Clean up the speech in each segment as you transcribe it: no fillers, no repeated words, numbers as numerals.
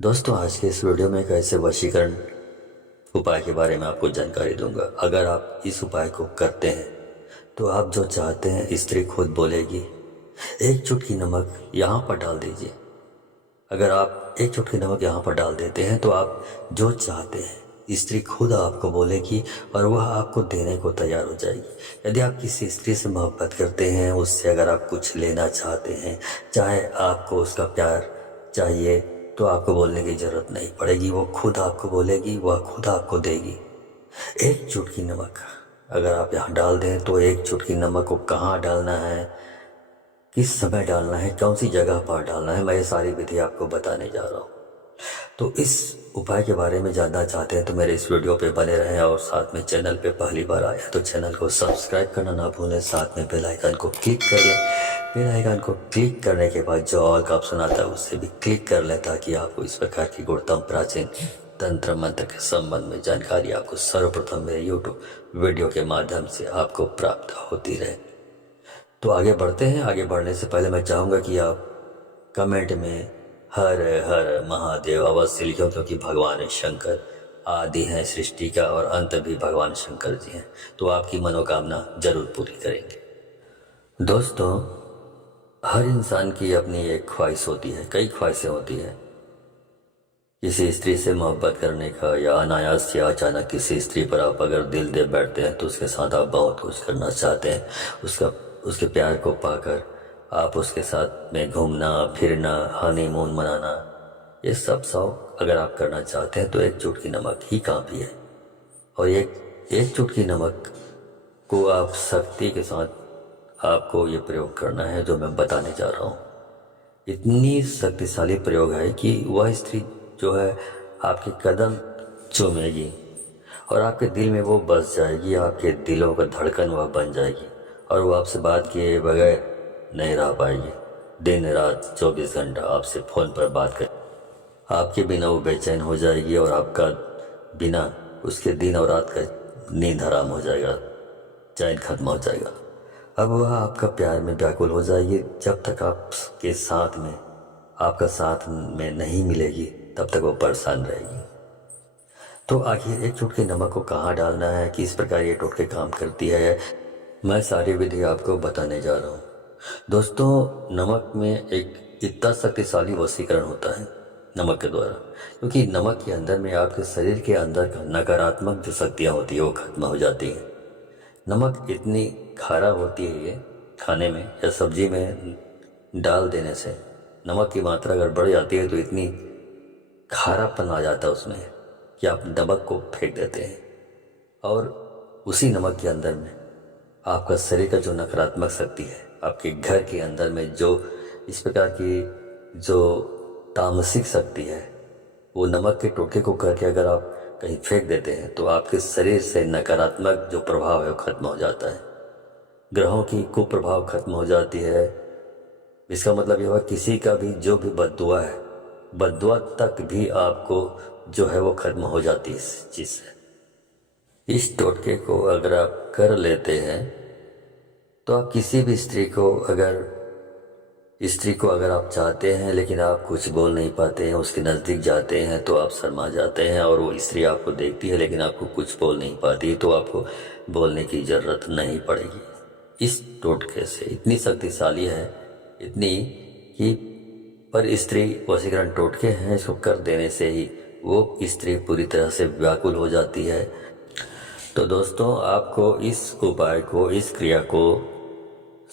दोस्तों, आज के इस वीडियो में एक ऐसे वशीकरण उपाय के बारे में आपको जानकारी दूंगा। अगर आप इस उपाय को करते हैं तो आप जो चाहते हैं स्त्री खुद बोलेगी। एक चुटकी नमक यहाँ पर डाल दीजिए। अगर आप एक चुटकी नमक यहाँ पर डाल देते हैं तो आप जो चाहते हैं स्त्री खुद आपको बोलेगी और वह आपको देने को तैयार हो जाएगी। यदि आप किसी स्त्री से मोहब्बत करते हैं, उससे अगर आप कुछ लेना चाहते हैं, चाहे आपको उसका प्यार चाहिए, तो आपको बोलने की ज़रूरत नहीं पड़ेगी। वो खुद आपको बोलेगी, वह खुद आपको देगी। एक चुटकी नमक अगर आप यहाँ डाल दें तो एक चुटकी नमक को कहाँ डालना है, किस समय डालना है, कौन सी जगह पर डालना है, मैं ये सारी विधि आपको बताने जा रहा हूँ। तो इस उपाय के बारे में जानना चाहते हैं तो मेरे इस वीडियो पे बने रहें और साथ में चैनल पे पहली बार आए तो चैनल को सब्सक्राइब करना ना भूलें, साथ में बेल आइकन को क्लिक कर लें। बेल आइकन को क्लिक करने के बाद जो ऑल का ऑप्शन आता है उससे भी क्लिक कर लें, ताकि आपको इस प्रकार की गुणतम प्राचीन तंत्र मंत्र के संबंध में जानकारी आपको सर्वप्रथम मेरे यूट्यूब वीडियो के माध्यम से आपको प्राप्त होती रहे। तो आगे बढ़ते हैं। आगे बढ़ने से पहले मैं चाहूँगा कि आप कमेंट में हर हर महादेव अवश्य लिखो, क्योंकि भगवान शंकर आदि हैं सृष्टि का और अंत भी भगवान शंकर जी हैं, तो आपकी मनोकामना जरूर पूरी करेंगे। दोस्तों, हर इंसान की अपनी एक ख्वाहिश होती है, कई ख्वाहिशें होती हैं। किसी स्त्री से मोहब्बत करने का, या अनायास या अचानक किसी स्त्री पर आप अगर दिल दे बैठते हैं तो उसके साथ आप बहुत कुछ करना चाहते हैं। उसके प्यार को पाकर आप उसके साथ में घूमना फिरना, हनीमून मनाना, ये सब शौक अगर आप करना चाहते हैं तो एक चुटकी नमक ही काफ़ी है। और एक चुटकी नमक को आप शक्ति के साथ आपको ये प्रयोग करना है जो मैं बताने जा रहा हूँ। इतनी शक्तिशाली प्रयोग है कि वह स्त्री जो है आपके कदम चूमेगी और आपके दिल में वो बस जाएगी, आपके दिलों का धड़कन वह बन जाएगी और वो आपसे बात किए बगैर नहीं रह पाएगी। दिन रात 24 घंटा आपसे फ़ोन पर बात कर, आपके बिना वो बेचैन हो जाएगी और आपका बिना उसके दिन और रात का नींद हराम हो जाएगा, चैन खत्म हो जाएगा। अब वह आपका प्यार में व्याकुल हो जाएगी। जब तक आपके साथ में आपका साथ में नहीं मिलेगी तब तक वो परेशान रहेगी। तो आखिर एक चुटकी नमक को कहाँ डालना है, किस प्रकार ये टोटके काम करती है, मैं सारी विधि आपको बताने जा रहा हूँ। दोस्तों, नमक में एक इतना शक्तिशाली वशीकरण होता है नमक के द्वारा, क्योंकि नमक के अंदर में आपके शरीर के अंदर का नकारात्मक जो शक्तियाँ होती है वो खत्म हो जाती हैं। नमक इतनी खारा होती है ये खाने में या सब्जी में डाल देने से नमक की मात्रा अगर बढ़ जाती है तो इतनी खारापन आ जाता है उसमें कि आप नमक को फेंक देते हैं। और उसी नमक के अंदर में आपका शरीर का जो नकारात्मक शक्ति है, आपके घर के अंदर में जो इस प्रकार की जो तामसिक शक्ति है, वो नमक के टोटके को करके अगर आप कहीं फेंक देते हैं तो आपके शरीर से नकारात्मक जो प्रभाव है वो खत्म हो जाता है। ग्रहों की कुप्रभाव खत्म हो जाती है। इसका मतलब यह है किसी का भी जो भी बद्दुआ है, बद्दुआ तक भी आपको जो है वो खत्म हो जाती है इस चीज़ से। इस टोटके को अगर आप कर लेते हैं तो आप किसी भी स्त्री को अगर आप चाहते हैं लेकिन आप कुछ बोल नहीं पाते हैं, उसके नज़दीक जाते हैं तो आप शर्मा जाते हैं और वो स्त्री आपको देखती है लेकिन आपको कुछ बोल नहीं पाती, तो आपको बोलने की ज़रूरत नहीं पड़ेगी। इस टोटके से इतनी शक्तिशाली है, इतनी कि पर स्त्री वशीकरण टोटके हैं, इसको कर देने से ही वो स्त्री पूरी तरह से व्याकुल हो जाती है। तो दोस्तों, आपको इस उपाय को, इस क्रिया को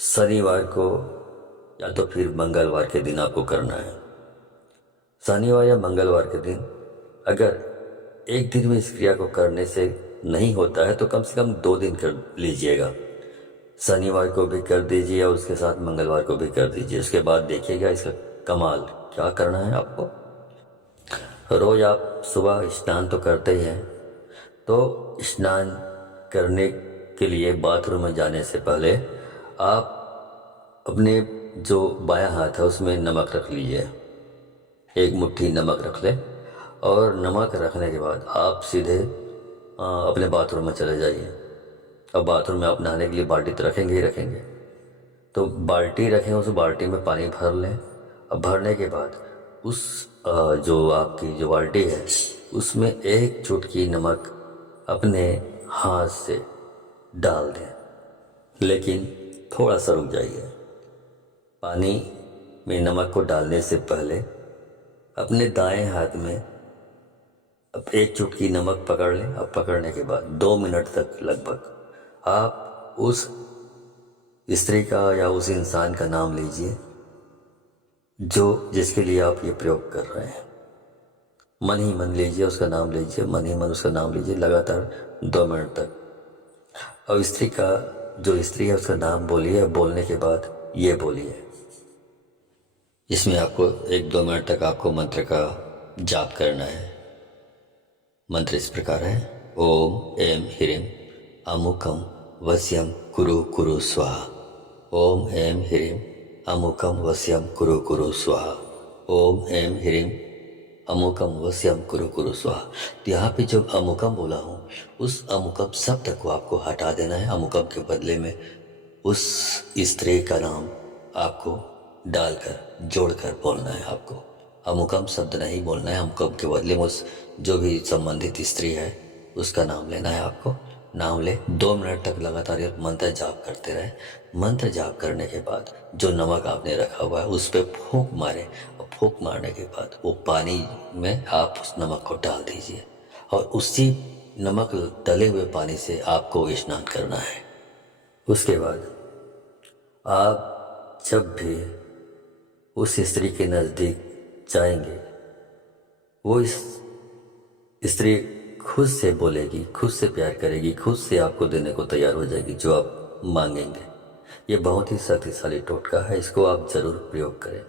शनिवार को या तो फिर मंगलवार के दिन आपको करना है। शनिवार या मंगलवार के दिन अगर एक दिन में इस क्रिया को करने से नहीं होता है तो कम से कम 2 दिन कर लीजिएगा। शनिवार को भी कर दीजिए और उसके साथ मंगलवार को भी कर दीजिए। उसके बाद देखिएगा इसका कमाल। क्या करना है आपको, रोज़ आप सुबह स्नान तो करते ही हैं, तो स्नान करने के लिए बाथरूम में जाने से पहले आप अपने जो बायां हाथ है उसमें नमक रख लीजिए। एक मुट्ठी नमक रख लें और नमक रखने के बाद आप सीधे अपने बाथरूम में चले जाइए। अब बाथरूम में आप नहाने के लिए बाल्टी तो रखेंगे ही रखेंगे, तो बाल्टी रखें, उस बाल्टी में पानी भर लें। अब भरने के बाद उस जो आपकी जो बाल्टी है उसमें एक चुटकी नमक अपने हाथ से डाल दें, लेकिन थोड़ा सा रुक जाइए। पानी में नमक को डालने से पहले अपने दाएं हाथ में अब एक चुटकी नमक पकड़ लें। अब पकड़ने के बाद 2 मिनट तक लगभग आप उस स्त्री का या उस इंसान का नाम लीजिए जो जिसके लिए आप ये प्रयोग कर रहे हैं। मन ही मन लीजिए, उसका नाम लीजिए, मन ही मन उसका नाम लीजिए लगातार 2 मिनट तक। और स्त्री का जो स्त्री है उसका नाम बोलिए। बोलने के बाद ये बोलिए, इसमें आपको 1-2 मिनट तक आपको मंत्र का जाप करना है। मंत्र इस प्रकार है, ओम ऐं ह्रीं अमुकम वस्यम कुरु कुरु स्वाहा। ओम ऐं ह्रीं अमुकम वस्यम कुरु कुरु स्वाहा। ओम ऐं ह्रीं अमुकम वस्यम कुरु कुरु स्वाहा। तो यहाँ पे जो अमुकम बोला हूँ उस अमुकम शब्द को आपको हटा देना है। अमुकम के बदले में उस स्त्री का नाम आपको डालकर जोड़कर बोलना है। आपको अमुकम शब्द नहीं बोलना है। अमुकम के बदले में उस जो भी संबंधित स्त्री है उसका नाम लेना है। आपको नाम ले 2 मिनट तक लगातार मंत्र जाप करते रहे। मंत्र जाप करने के बाद जो नमक आपने रखा हुआ है उस पर फूंक मारे और फूंक मारने के बाद वो पानी में आप उस नमक को डाल दीजिए और उसी नमक डले हुए पानी से आपको स्नान करना है। उसके बाद आप जब भी उस स्त्री के नज़दीक जाएंगे वो इस स्त्री खुद से बोलेगी, खुद से प्यार करेगी, खुद से आपको देने को तैयार हो जाएगी जो आप मांगेंगे। ये बहुत ही शक्तिशाली टोटका है, इसको आप ज़रूर प्रयोग करें।